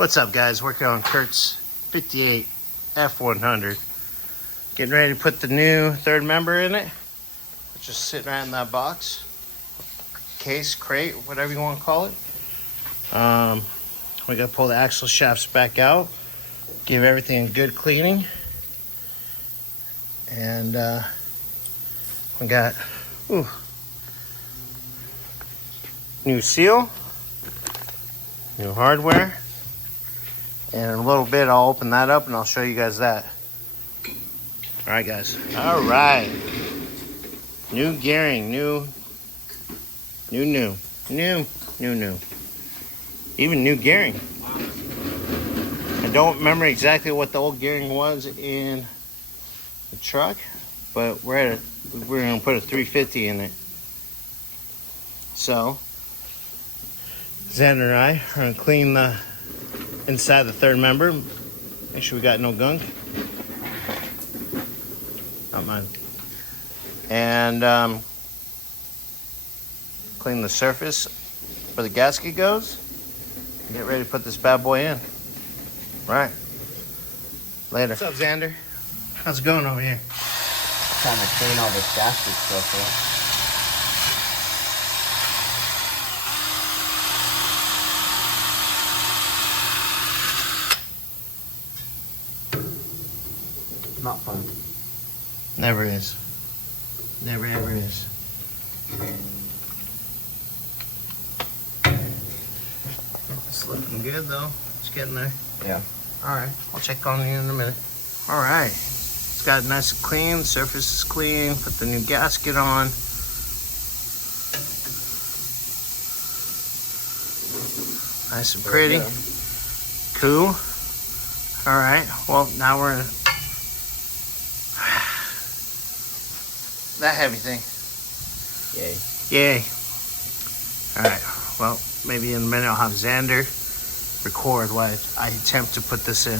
What's up, guys? Working on Curt's 58 F100. Getting ready to put the new third member in it. It's just sitting right in that box. Case, crate, whatever you want to call it. We got to pull the axle shafts back out. Give everything a good cleaning. And we got new seal, new hardware. And in a little bit, I'll open that up and I'll show you guys that. All right, guys. All right. New gearing, new. Even new gearing. I don't remember exactly what the old gearing was in the truck, but we're gonna put a 350 in it. So, Xander and I are gonna clean the inside the third member. Make sure we got no gunk. Not mine. And clean the surface where the gasket goes. And get ready to put this bad boy in. Right. Later. What's up, Xander? How's it going over here? Trying to clean all this gasket stuff up. Not fun. Never is. Never ever is. It's looking good though. It's getting there. Yeah. Alright, I'll check on you in a minute. Alright. It's got nice and clean, the surface is clean, put the new gasket on. Nice and pretty. Cool. Alright, well now we're in that heavy thing. Yay. Alright, well, maybe in a minute I'll have Xander record while I attempt to put this in.